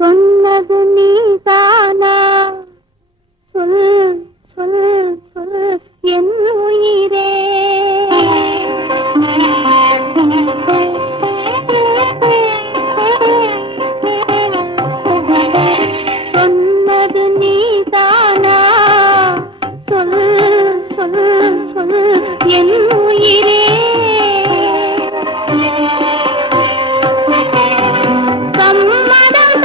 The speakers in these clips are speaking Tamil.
சொன்னது நீதானா? சொல் சொல் சொல் என் உயிரே. சொன்னது நீதானா? சொல் சொல் சொல் என் உயிரே. சம்மதம்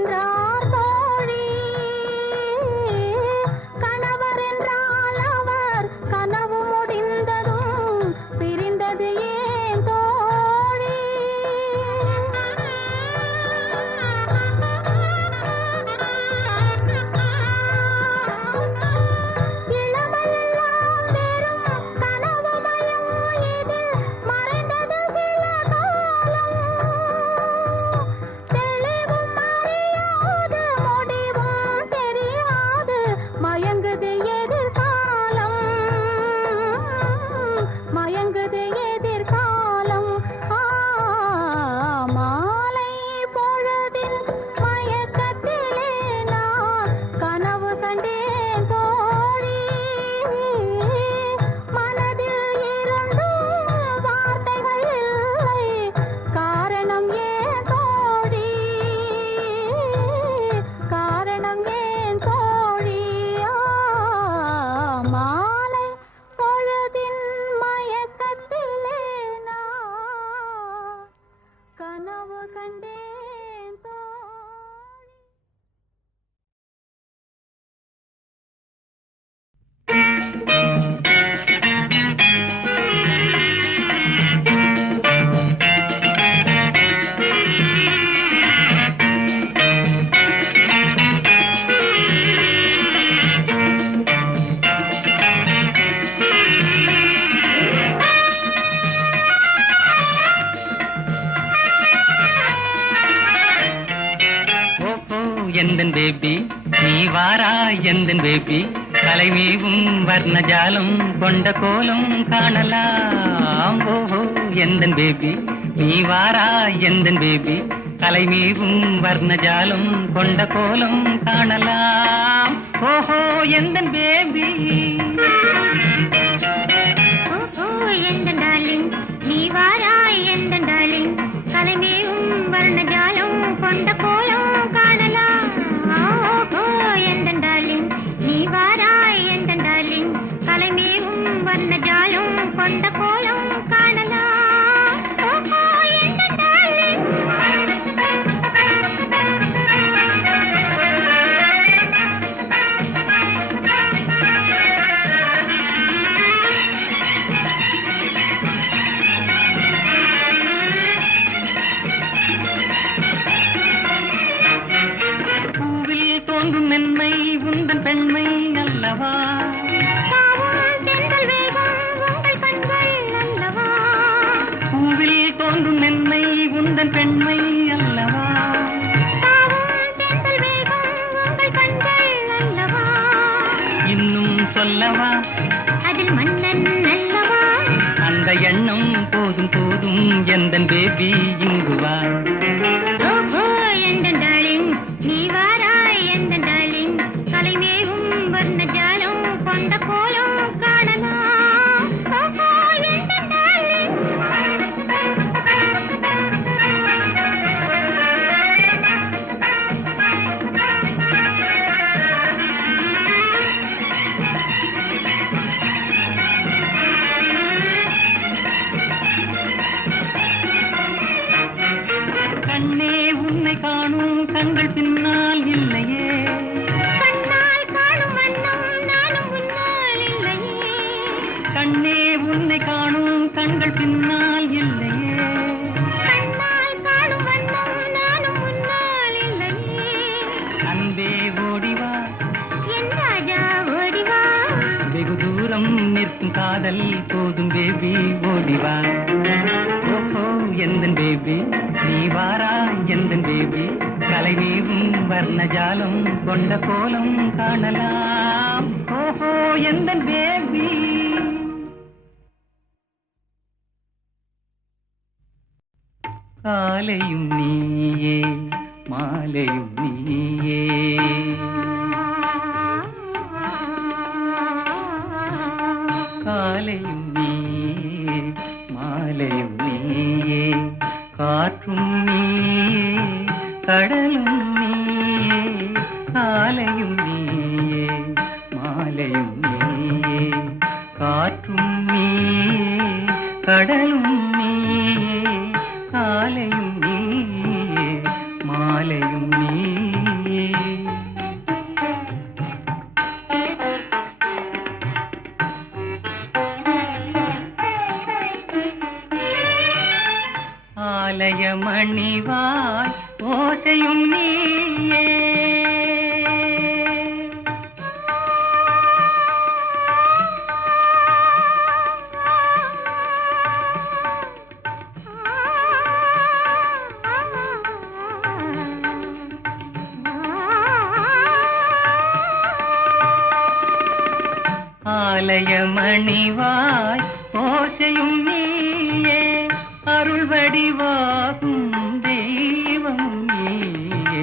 என்றார் தோழி. கணவர் என்றால் அவர் கனவு முடிந்ததும் பிரிந்தது ஏன் தோழி? இளமையெல்லாம் வெறும் கனவுமயம், இதில் மறைந்தது சில காலம். தெளிவும் அறியாது, முடிவும் தெரியாது, மயங்குது எதிர்காலம், மயங்குது எதிர்காலம். மாலை பொழுதில் மயக்கத்திலே நான் கனவு கண்டேன் தோழி. மனதில் இருந்தும் வார்த்தைகள் இல்லை, காரணம் ஏன் தோழி? காரணம் ஏன் தோழி? மாலை பொழுதின் மயக்கத்திலே நான் கனவு கண்டேன் தோழி. ஓஹோ எந்தன் பேபி நீ வாரா எந்தன் பேபி கலைமேவும் வர்ணஜாலம் கொண்ட கோலம் காணலாம். ஓஹோ எந்தன் பேபி நீ வாரா எந்தன் பேபி கலைமேவும் வர்ணஜாலம் கொண்ட கோலம் காணலாம். ஓஹோ எந்தன் பேபி. ஓஹோ எந்தன் டார்லிங் நீ வாராய் எந்தன் டார்லிங் கலைமேவும் வர்ணஜாலம் கொண்ட கோலம் காணலாம். ஓஹோ எந்தன் டார்லிங் நீ வாராய் எந்தன் டார்லிங் கலைமேவும் வர்ணஜாலம் கொண்ட கோலம் காணலாம். ஓஹோ எந்தன் டார்லிங். பூவில் தோன்றும் மென்மை உந்தன் பெண்மை அல்லவா? பாவம் தென்றல் வேகம் உங்கள் கண்கள் அல்லவா? பூவில் தோன்றும் மென்மை உந்தன் பெண்மை அல்லவா? பாவம் தென்றல் வேகம் உங்கள் கண்கள் அல்லவா? இன்னும் சொல்லவா அதில் மன்னன் அல்லவா? அந்த எண்ணம் போதும் போதும் எந்தன் பேபி இங்கு வா. ஓஹோ எந்தன் டார்லிங் நீ வாராய் எந்தன் டார்லிங் கலைமேவும் வர்ணஜாலம் கொண்ட கோலம் காணலாம். ஓஹோ எந்தன் டார்லிங். கண்ணே உன்னை காணும் கண்கள் பின்னால் இல்லையே, கண்ணால் காணும் வண்ணம் நானும் முன்னால் இல்லையே. கண்ணே உன்னை காணும் கண்கள் பின்னால் இல்லையே. கண்ணால் காணும் வண்ணம் நானும் முன்னால் இல்லையே. அன்பே ஓடிவா என் ராஜா ஓடிவா. வெகு தூரம் நிற்கும் காதல் போதும் பேபி ஓடிவா. ஓஹோ எந்தன் பேபி நீ வாரா எந்தன் பேபி கலைமேவும் வர்ணஜாலம் கொண்ட கோலம் காணலாம். ஓஹோ எந்தன் பேபி. காலையும் நீயே மாலையும் நீயே, காலையும் நீயே மாலையும் நீயே, காற்றும் நீயே கடலும் நீயே, காலையும் நீயே மாலையும் நீயே, காற்றும் நீயே கடலும் நீயே, காலையும் நீயே மாலையும் நீயே. மணிவாய் ஓசையும் நீயே. ஆலய மணிவாய் ஓசையும் நீயே, அருள் வடிவாகும் தெய்வம் நீயே.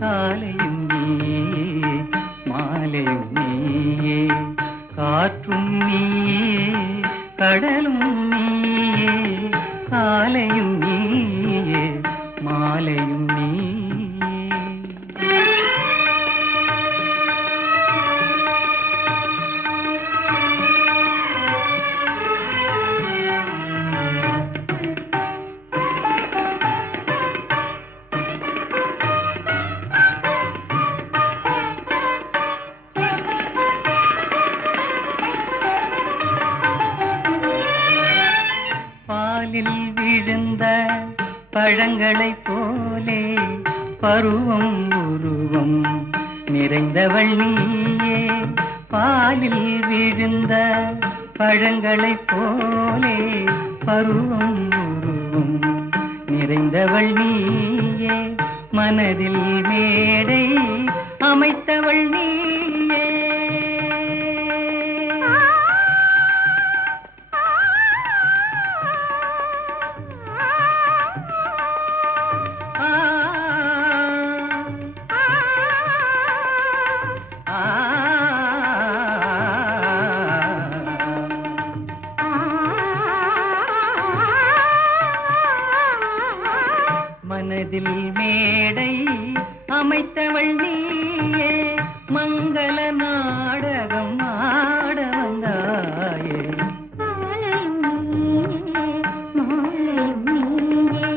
காலையும் நீயே மாலையும் நீயே, காற்றும் நீயே கடலும் நீயே. காலையும் நீயே மாலையும் நீயே. பாலில் விழுந்த பழங்களைப் போலே பருவம் உருவம் நிறைந்தவள் நீயே. பாலில் விழுந்த பழங்களைப் போலே பருவம் உருவம் நிறைந்தவள் நீயே. மனதில் மேடை அமைத்தவள் நீயே. மனதில் மேடை அமைத்தவள் நீயே. மங்கள நாடகம் ஆட வந்தாயே. காலையும் நீயே மாலையும் நீயே,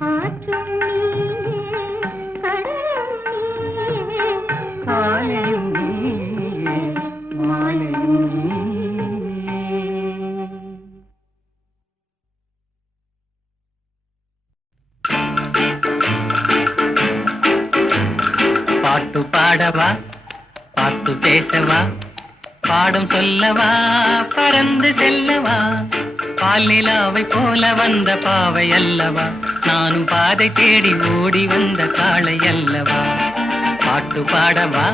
காற்றும் நீயே கடலும் நீயே. காலையும் நீயே மாலையும் நீயே. பாட்டு பாடவா பாட்டு பேசவா, பாடம் சொல்லவா பறந்து செல்லவா. பால் நிலாவை போல வந்த பாவை அல்லவா, நானும் பாதை தேடி ஓடி வந்த காளை அல்லவா. பாட்டு பாடவா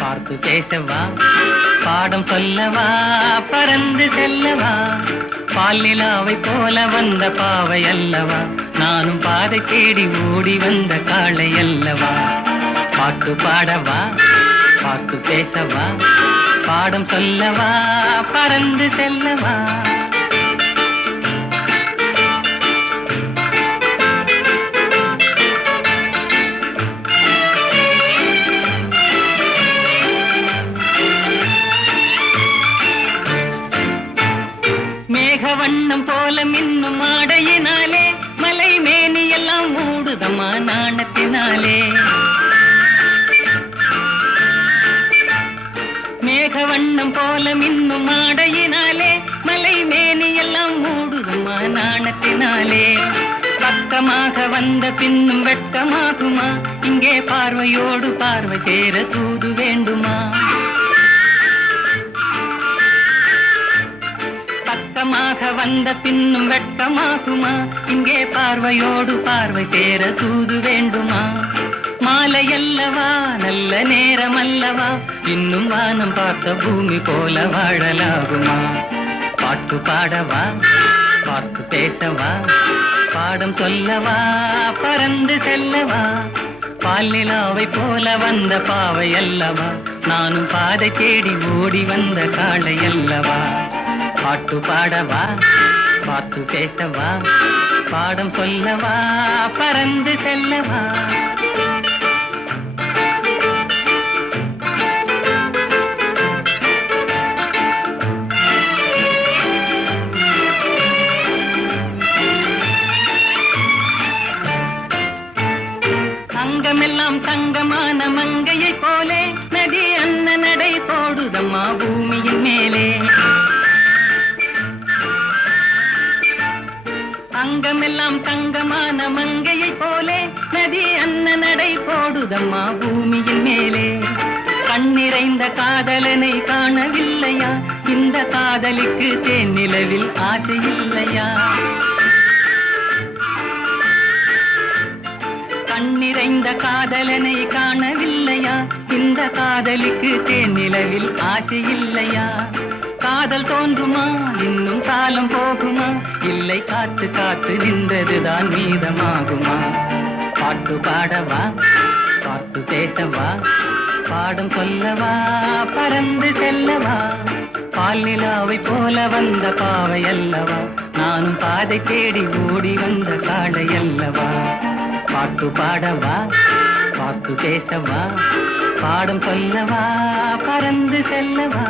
பாட்டு பேசவா, பாடம் சொல்லவா பறந்து செல்லவா. பால் நிலாவை போல வந்த பாவை அல்லவா, நானும் பாதை தேடி ஓடி வந்த காளை அல்லவா. பாட்டு பாடவா பாட்டு பேசவா, பாடம் சொல்லவா பறந்து செல்லவா. மேக வண்ணம் போல மின்னும் ஆடையினாலே மலை மேனியெல்லாம் மூடுதம்மா நாணத்தினாலே. மேக வண்ணம் போல மின்னும் ஆடையினாலே மலை மேனியெல்லாம் மூடுதம்மா நாணத்தினாலே. பக்கமாக வந்த பின்னும் வெட்கமாகுமா, இங்கே பார்வையோடு பார்வை சேர தூது வேண்டுமா. பக்கமாக வந்த பின்னும் வெட்கமாகுமா, இங்கே பார்வையோடு பார்வை சேர தூது வேண்டுமா. மாலையல்லவா நல்ல நேரம் அல்லவா, இன்னும் வானம் பார்த்த பூமி போல வாழலாகுமா. பாட்டு பாடவா பாட்டு பேசவா, பாடம் சொல்லவா பறந்து செல்லவா. பால் நிலாவை போல வந்த பாவை அல்லவா, நானும் பாதை தேடி ஓடி வந்த காளை அல்லவா. பாட்டு பாடவா பாட்டு பேசவா, பாடம் சொல்லவா பறந்து செல்லவா. அங்கமெல்லாம் தங்கமான மங்கையை போலே நதி அன்ன நடை போடுதம்மா பூமியின் மேலே. அங்கமெல்லாம் தங்கமான மங்கையை போலே நதி அன்ன நடை போடுதம்மா பூமியின் மேலே. கண்ணிறைந்த காதலனை காணவில்லையா? இந்த காதலிக்கு தேனிலவில் ஆசை இல்லையா? கண்ணிறைந்த காதலனை காணவில்லையா? இந்த காதலிக்கு தேனிலவில் ஆசை இல்லையா? காதல் தோன்றுமா? இன்னும் காலம் போகுமா? இல்லை, காத்து காத்து நின்றதுதான் மீதமாகுமா? பாட்டு பாடவா, பாட்டு பேசவா, பாடம் சொல்லவா, பறந்து செல்லவா? பால் நிலாவை போல வந்த பாவை அல்லவா? நானும் பாதை தேடி ஓடி வந்த காளை அல்லவா? பாட்டு பாடவா, பாட்டு பேசவா, பாடம் சொல்லவா, பறந்து செல்லவா?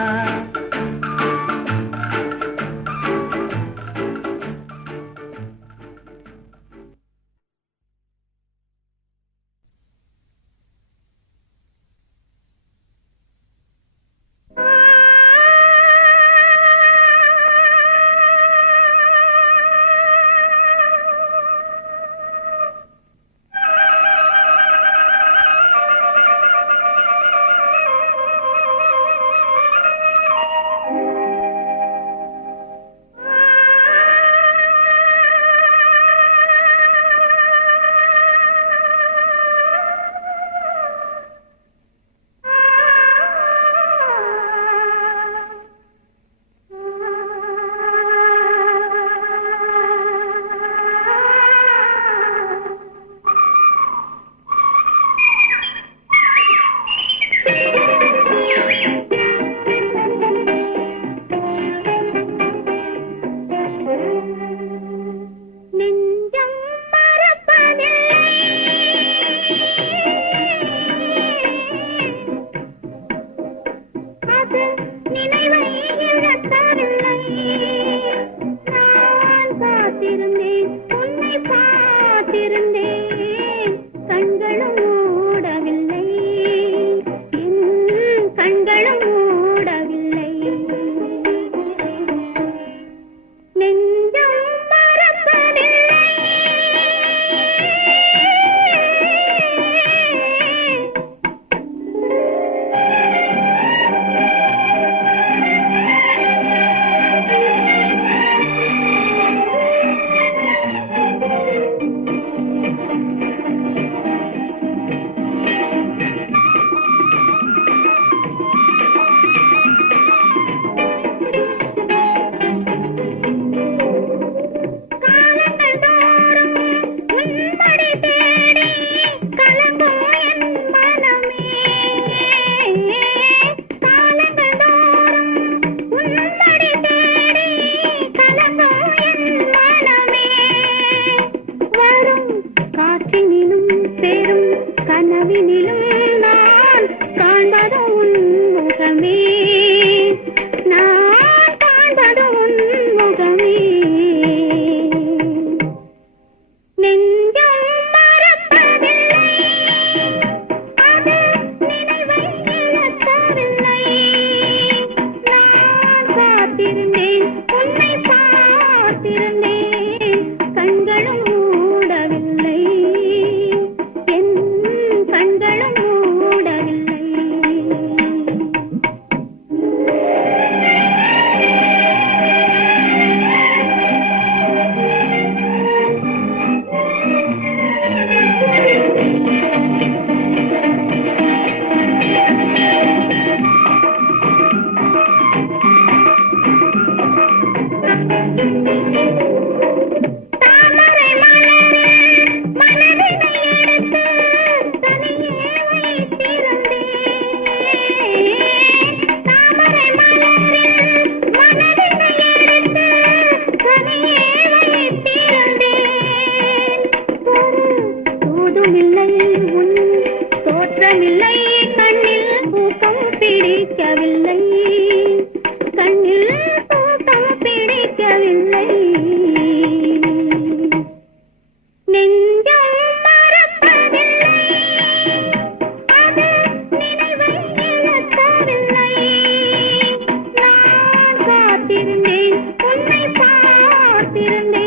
காத்திருந்தேன், உன்னை பார்த்திருந்தேன்,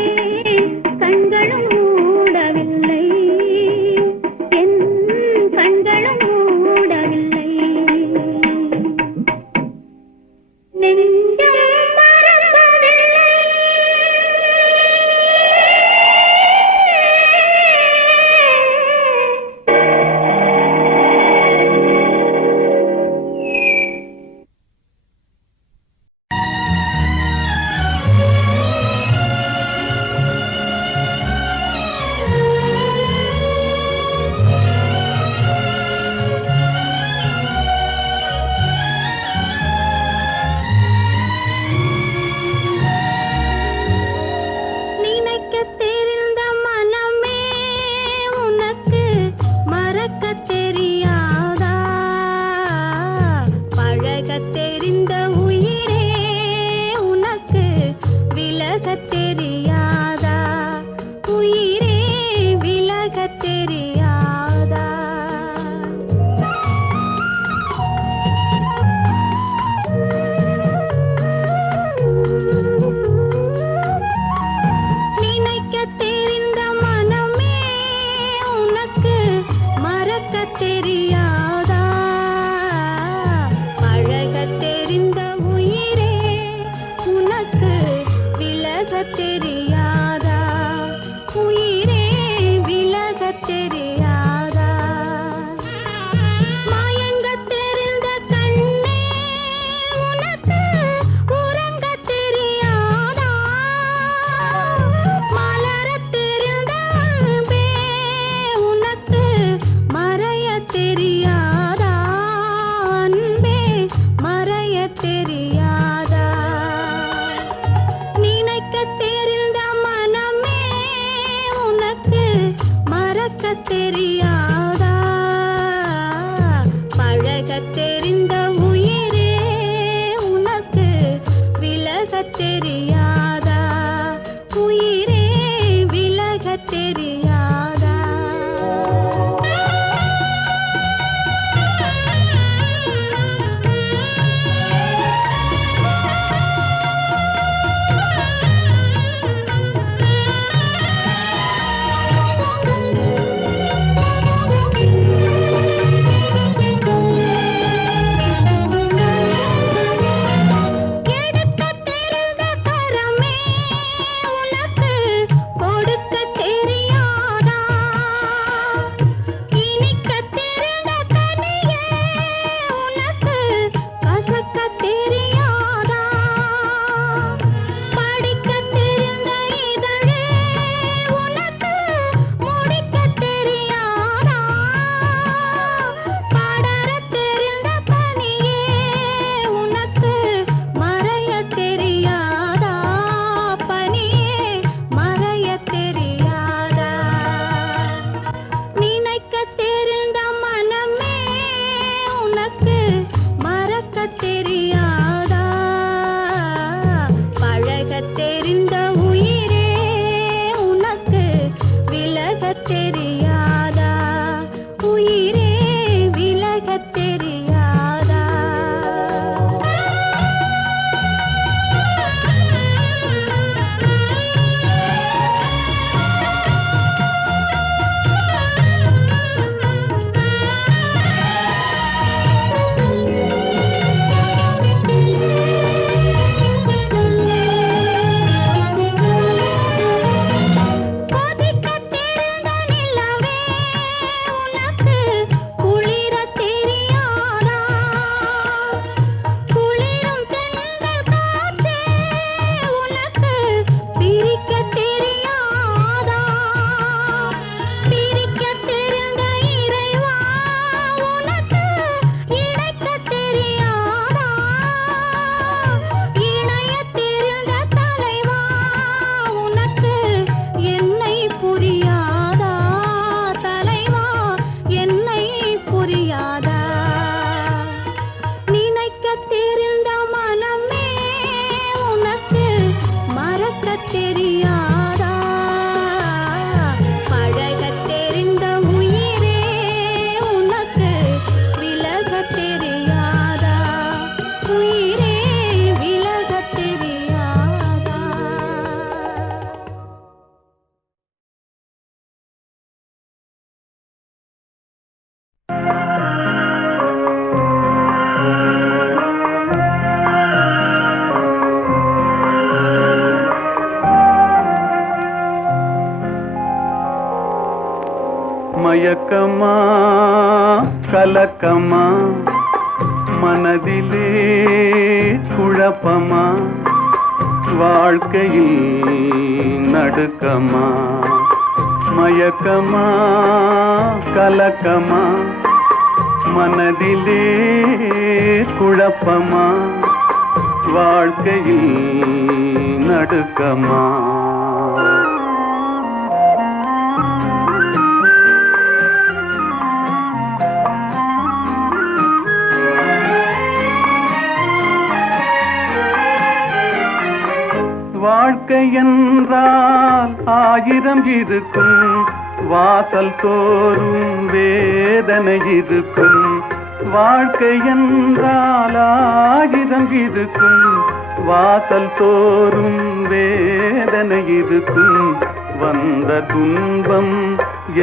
கண் மயக்கமா கலக்கமா மனதிலே குழப்பமா வாழ்க்கையில் நடுக்கமா மயக்கமா கலக்கமா மனதிலே குழப்பமா வாழ்க்கையில் நடுக்கமா வாழ்க்கை என்றால் 1000 இருக்கும் வாசல் தோறும் வேதனை இருக்கும் வாழ்க்கை என்றால் 1000 இருக்கும் வாசல் தோறும் வேதனை இருக்கும் வந்த துன்பம்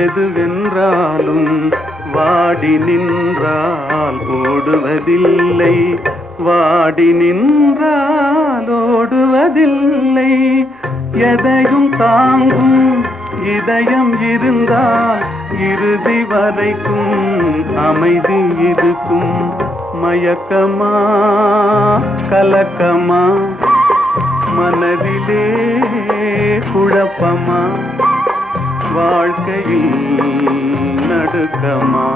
எதுவென்றாலும் வாடி நின்றால் ஓடுவதில்லை வாடி நின்றால் ஓடுவதில்லை எதையும் தாங்கும் இதயம் இருந்தால் இறுதி வரைக்கும் அமைதி இருக்கும் மயக்கமா கலக்கமா மனதிலே குழப்பமா வாழ்க்கையில் நடுக்கமா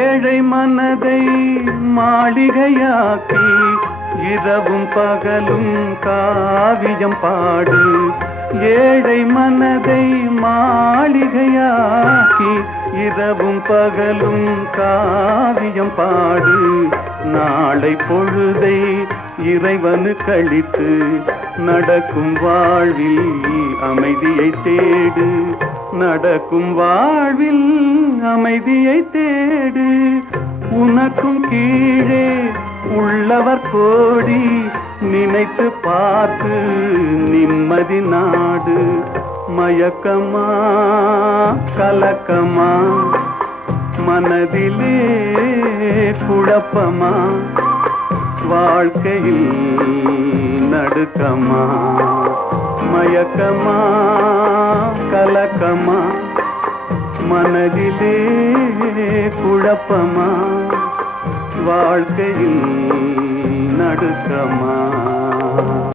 ஏழை மனதை மாளிகையாக்கி இரவும் பகலும் காவியம் பாடு ஏழை மனதை மாளிகையாக்கி இரவும் பகலும் காவியம் பாடு நாளை பொழுதை இறைவனு கழித்து நடக்கும் வாழ்வில் அமைதியை தேடு நடக்கும் வாழ்வில் அமைதியை தேடு உனக்கும் கீழே உள்ளவர் கோடி நினைத்து பார்த்து நிம்மதி நாடு மயக்கமா கலக்கமா மனதிலே குழப்பமா வாழ்க்கையில் நடுக்கமா மயக்கமா கலக்கமா மனதிலே குழப்பமா வாழ்க்கையில் நடுக்கமா